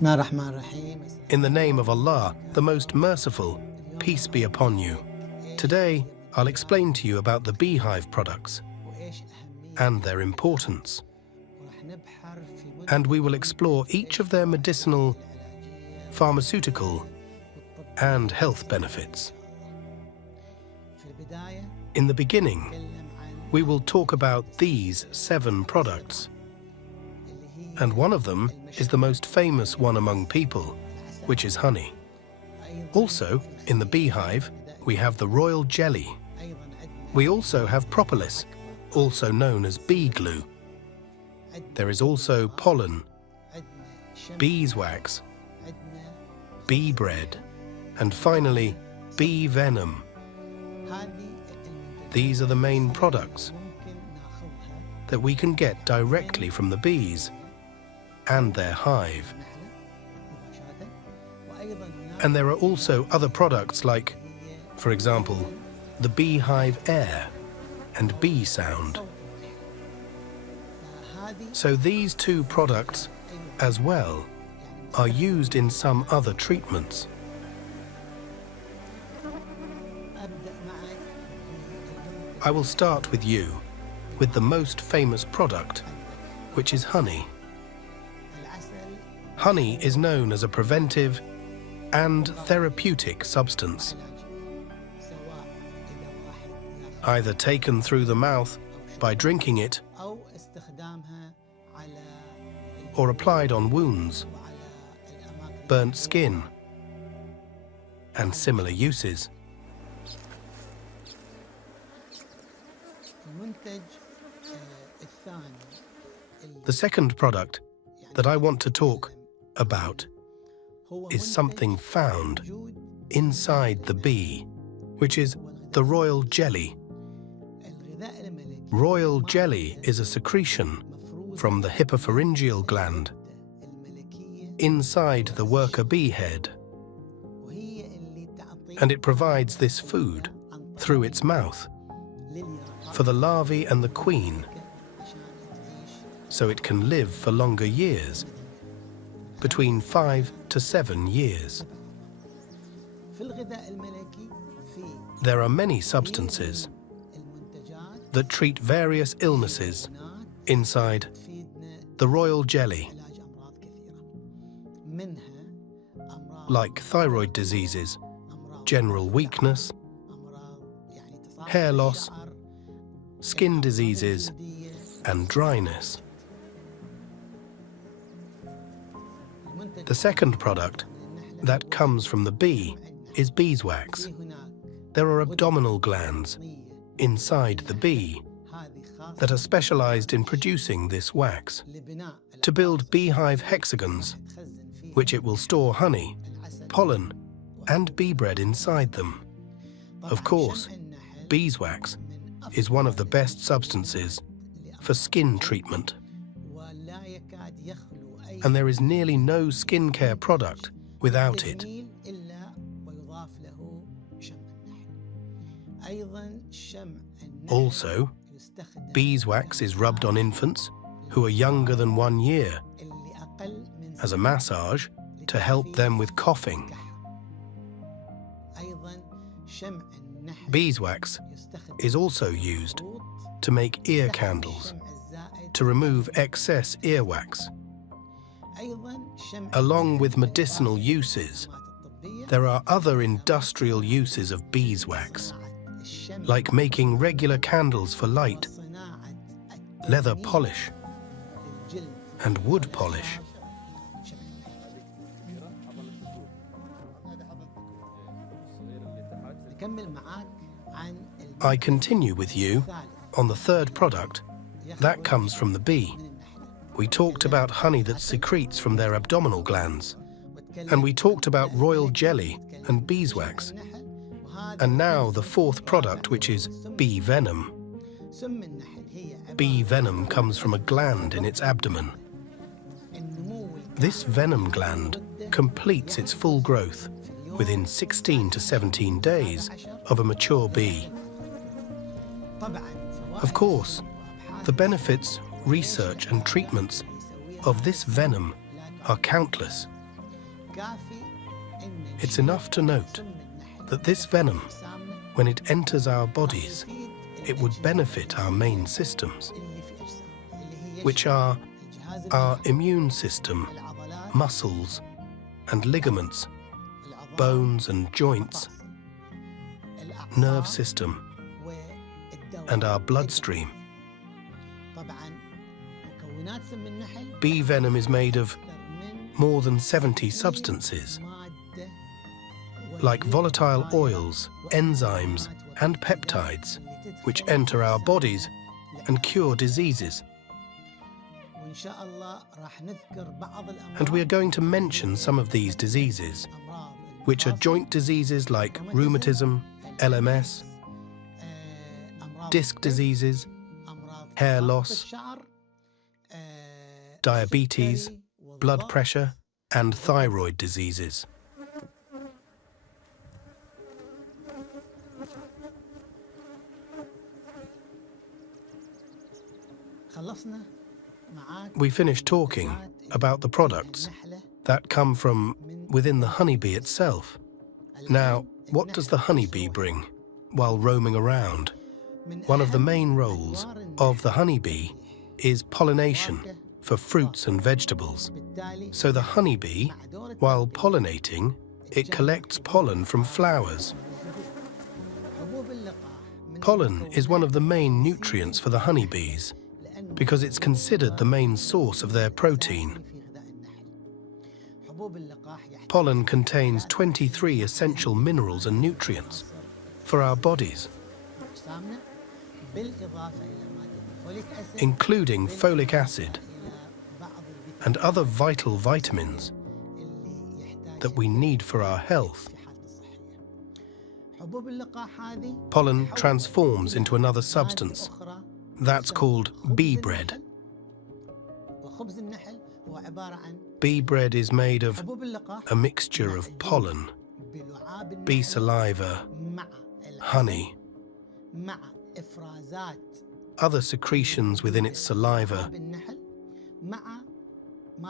In the name of Allah, the most merciful, peace be upon you. Today, I'll explain to you about the beehive products and their importance. And we will explore each of their medicinal, pharmaceutical, and health benefits. In the beginning, we will talk about these 7 products. And one of them is the most famous one among people, which is honey. Also, in the beehive, we have the royal jelly. We also have propolis, also known as bee glue. There is also pollen, beeswax, bee bread, and finally, bee venom. These are the main products that we can get directly from the bees and their hive. And there are also other products like, for example, the beehive air and bee sound. So these 2 products, as well, are used in some other treatments. I will start with you, with the most famous product, which is honey. Honey is known as a preventive and therapeutic substance, either taken through the mouth by drinking it or applied on wounds, burnt skin, and similar uses. The second product that I want to talk about is something found inside the bee, which is the royal jelly. Royal jelly is a secretion from the hypopharyngeal gland inside the worker bee head, and it provides this food through its mouth for the larvae and the queen, so it can live for longer years, between 5 to 7 years. There are many substances that treat various illnesses inside the royal jelly, like thyroid diseases, general weakness, hair loss, skin diseases, and dryness. The second product that comes from the bee is beeswax. There are abdominal glands inside the bee that are specialized in producing this wax to build beehive hexagons, which it will store honey, pollen, and bee bread inside them. Of course, beeswax is one of the best substances for skin treatment, and there is nearly no skincare product without it. Also, beeswax is rubbed on infants who are younger than 1 year as a massage to help them with coughing. Beeswax is also used to make ear candles to remove excess earwax. Along with medicinal uses, there are other industrial uses of beeswax, like making regular candles for light, leather polish, and wood polish. I continue with you on the third product that comes from the bee. We talked about honey that secretes from their abdominal glands, and we talked about royal jelly and beeswax. And now the fourth product, which is bee venom. Bee venom comes from a gland in its abdomen. This venom gland completes its full growth within 16 to 17 days of a mature bee. Of course, the benefits, research and treatments of this venom are countless It's enough to note that this venom, when it enters our bodies, it would benefit our main systems, which are our immune system, muscles and ligaments, bones and joints, nerve system, and our bloodstream. Bee venom is made of more than 70 substances, like volatile oils, enzymes, and peptides, which enter our bodies and cure diseases. And we are going to mention some of these diseases, which are joint diseases like rheumatism, LMS, disc diseases, hair loss, diabetes, blood pressure, and thyroid diseases. We finished talking about the products that come from within the honeybee itself. Now, what does the honeybee bring while roaming around? One of the main roles of the honeybee is pollination for fruits and vegetables. So the honeybee, while pollinating, it collects pollen from flowers. Pollen is one of the main nutrients for the honeybees because it's considered the main source of their protein. Pollen contains 23 essential minerals and nutrients for our bodies, including folic acid and other vital vitamins that we need for our health. Pollen transforms into another substance that's called bee bread. Bee bread is made of a mixture of pollen, bee saliva, honey, other secretions within its saliva,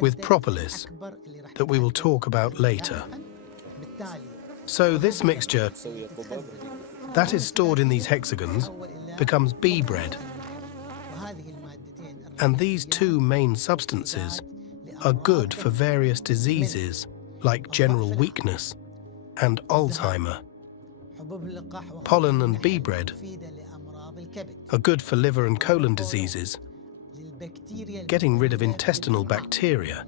with propolis that we will talk about later. So this mixture that is stored in these hexagons becomes bee bread. And these two main substances are good for various diseases like general weakness and Alzheimer. Pollen and bee bread are good for liver and colon diseases, getting rid of intestinal bacteria,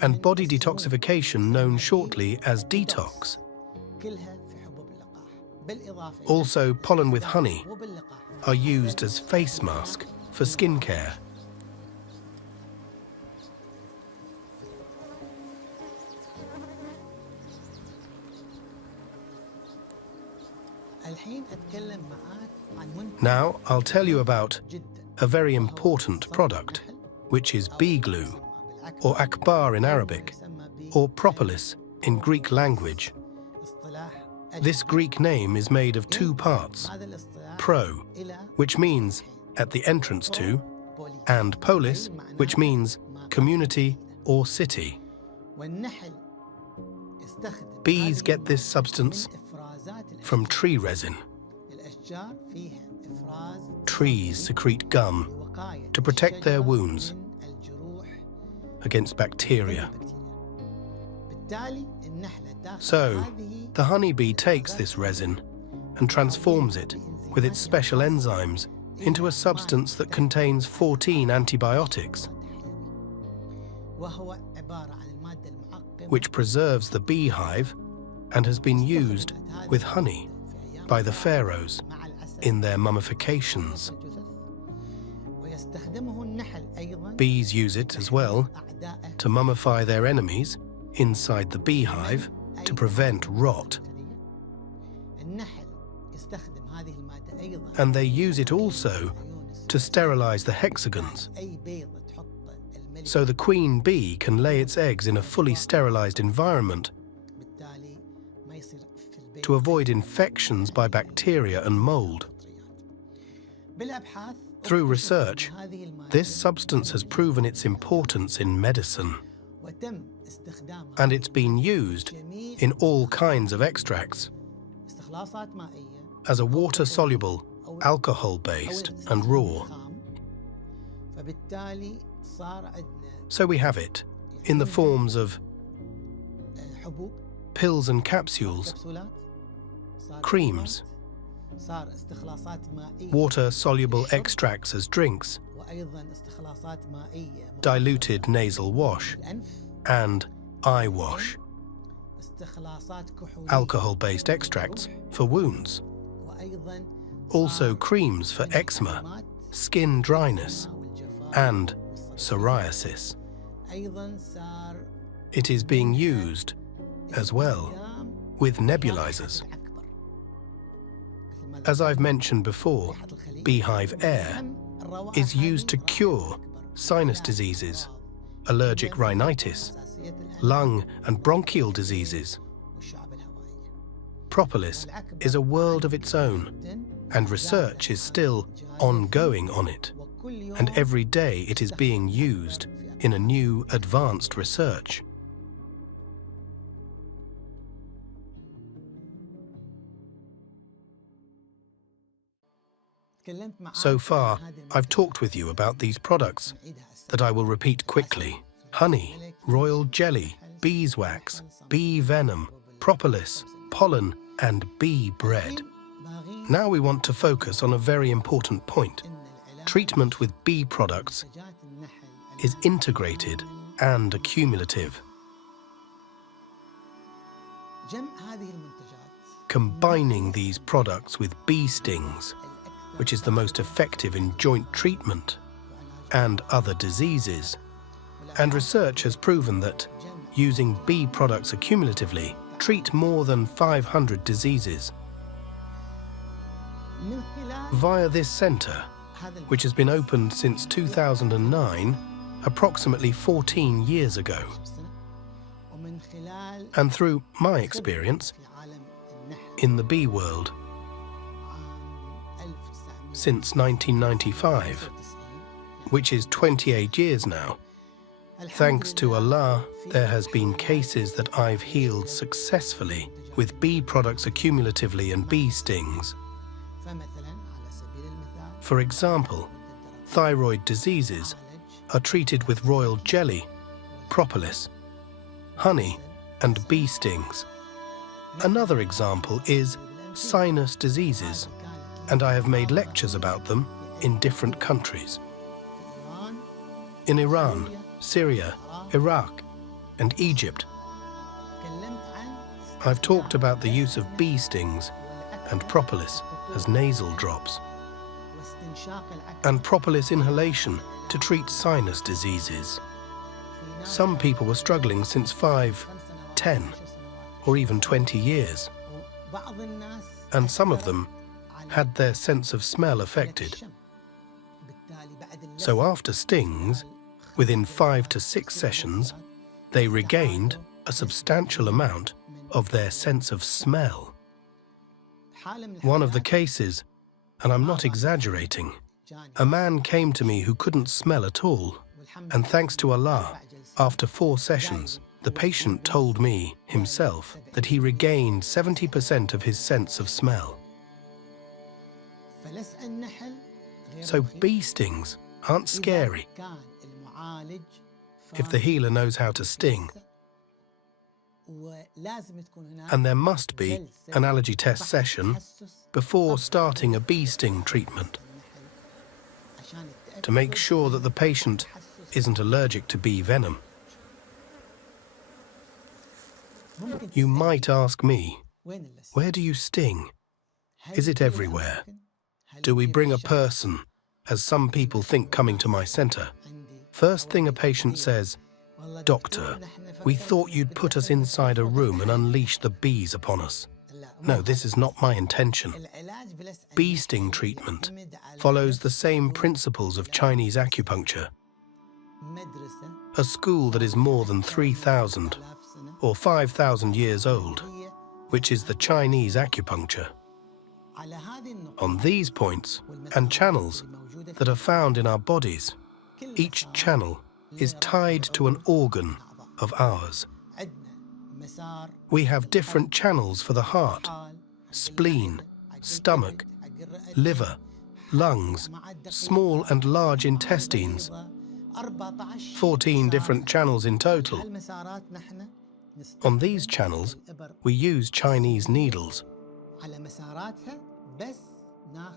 and body detoxification known shortly as detox. Also, pollen with honey are used as face mask for skincare. Now I'll tell you about a very important product, which is bee glue, or akbar in Arabic, or propolis in Greek language. This Greek name is made of two parts, pro, which means at the entrance to, and polis, which means community or city. Bees get this substance from tree resin. Trees secrete gum to protect their wounds against bacteria. So, the honeybee takes this resin and transforms it with its special enzymes into a substance that contains 14 antibiotics, which preserves the beehive and has been used with honey by the pharaohs in their mummifications. Bees use it as well to mummify their enemies inside the beehive to prevent rot. And they use it also to sterilize the hexagons, so the queen bee can lay its eggs in a fully sterilized environment to avoid infections by bacteria and mold. Through research, this substance has proven its importance in medicine. and it's been used in all kinds of extracts as a water-soluble, alcohol-based and raw. So we have it in the forms of pills and capsules, creams, water-soluble extracts as drinks, diluted nasal wash, and eye wash, alcohol-based extracts for wounds, also creams for eczema, skin dryness, and psoriasis. It is being used as well with nebulizers. As I've mentioned before, Beehive air is used to cure sinus diseases, allergic rhinitis, lung and bronchial diseases. Propolis is a world of its own, and research is still ongoing on it, and every day it is being used in a new advanced research. So far, I've talked with you about these products that I will repeat quickly: honey, royal jelly, beeswax, bee venom, propolis, pollen, and bee bread. Now we want to focus on a very important point. Treatment with bee products is integrated and accumulative. Combining these products with bee stings, which is the most effective in joint treatment and other diseases. And research has proven that using bee products accumulatively treat more than 500 diseases. Via this center, which has been opened since 2009, approximately 14 years ago, and through my experience in the bee world, since 1995, which is 28 years now. Thanks to Allah, there has been cases that I've healed successfully with bee products accumulatively and bee stings. For example, thyroid diseases are treated with royal jelly, propolis, honey, and bee stings. Another example is sinus diseases, and I have made lectures about them in different countries. In Iran, Syria, Iraq, and Egypt. I've talked about the use of bee stings and propolis as nasal drops, and propolis inhalation to treat sinus diseases. Some people were struggling since 5, 10, or even 20 years, and some of them had their sense of smell affected. So after stings, within 5 to 6 sessions, they regained a substantial amount of their sense of smell. One of the cases, and I'm not exaggerating, a man came to me who couldn't smell at all, and thanks to Allah, after 4 sessions, the patient told me himself that he regained 70% of his sense of smell. So bee stings aren't scary if the healer knows how to sting. And there must be an allergy test session before starting a bee sting treatment to make sure that the patient isn't allergic to bee venom. You might ask me, where do you sting? Is it everywhere? Do we bring a person, as some people think coming to my center? First thing a patient says, "Doctor, we thought you'd put us inside a room and unleash the bees upon us." No, this is not my intention. Bee sting treatment follows the same principles of Chinese acupuncture, a school that is more than 3,000 or 5,000 years old, which is the Chinese acupuncture. On these points and channels that are found in our bodies, each channel is tied to an organ of ours. We have different channels for the heart, spleen, stomach, liver, lungs, small and large intestines. 14 different channels in total. On these channels, we use Chinese needles,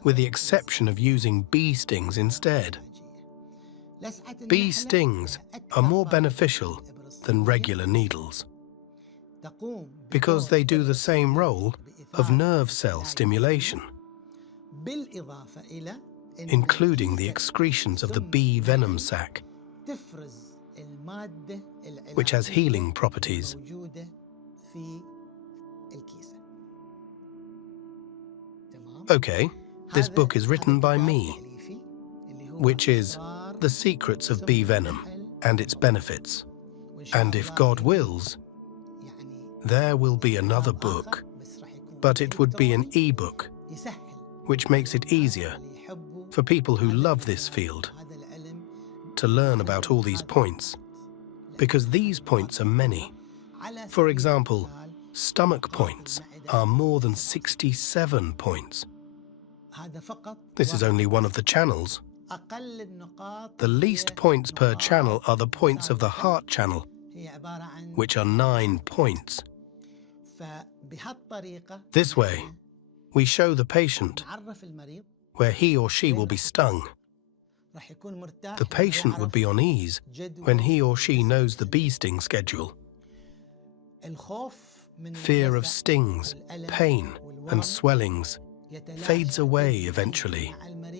with the exception of using bee stings instead. Bee stings are more beneficial than regular needles because they do the same role of nerve cell stimulation, including the excretions of the bee venom sac, which has healing properties. Okay, this book is written by me, which is The Secrets of Bee Venom and Its Benefits. And if God wills, there will be another book, but it would be an e-book, which makes it easier for people who love this field to learn about all these points, because these points are many. For example, stomach points are more than 67 points. This is only one of the channels. The least points per channel are the points of the heart channel, which are 9 points. This way, we show the patient where he or she will be stung. The patient would be on ease when he or she knows the bee sting schedule. Fear of stings, pain, and swellings fades away eventually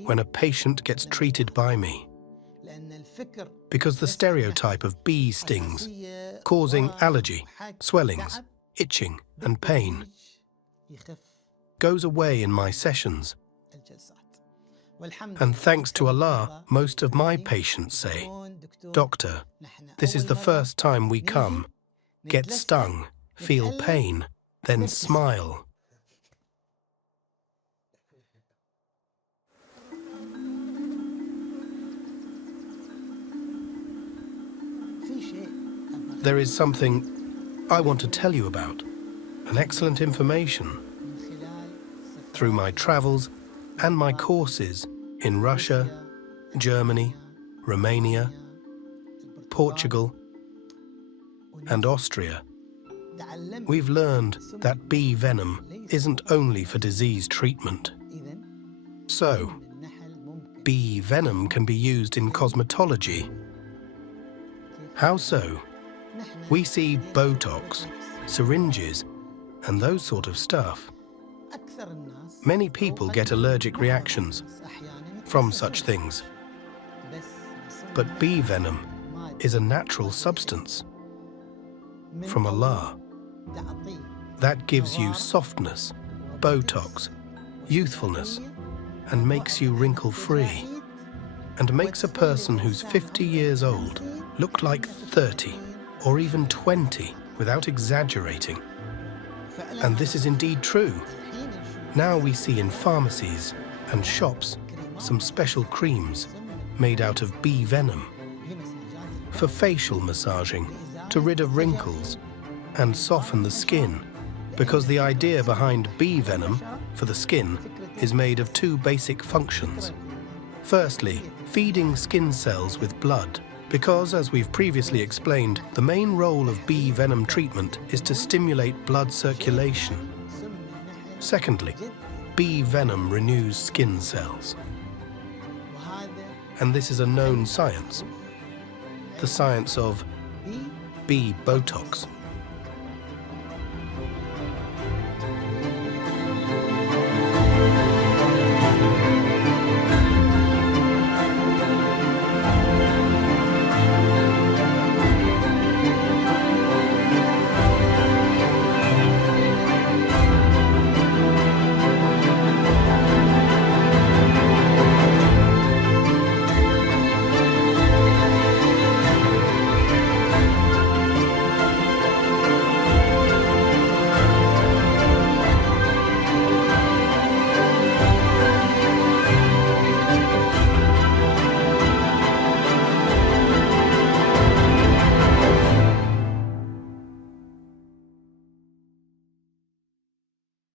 when a patient gets treated by me, because the stereotype of bee stings causing allergy, swellings, itching, and pain goes away in my sessions. And thanks to Allah, most of my patients say, "Doctor, this is the first time we come, get stung, feel pain, then smile." There is something I want to tell you about, an excellent information. Through my travels and my courses in Russia, Germany, Romania, Portugal, and Austria, we've learned that bee venom isn't only for disease treatment. So, bee venom can be used in cosmetology. How so? We see Botox, syringes, and those sort of stuff. Many people get allergic reactions from such things. But bee venom is a natural substance from Allah that gives you softness, Botox, youthfulness, and makes you wrinkle-free, and makes a person who's 50 years old look like 30 or even 20 without exaggerating. And this is indeed true. Now we see in pharmacies and shops some special creams made out of bee venom for facial massaging to rid of wrinkles and soften the skin, because the idea behind bee venom for the skin is made of 2 basic functions. Firstly, feeding skin cells with blood, because, as we've previously explained, the main role of bee venom treatment is to stimulate blood circulation. Secondly, bee venom renews skin cells. And this is a known science, the science of bee Botox.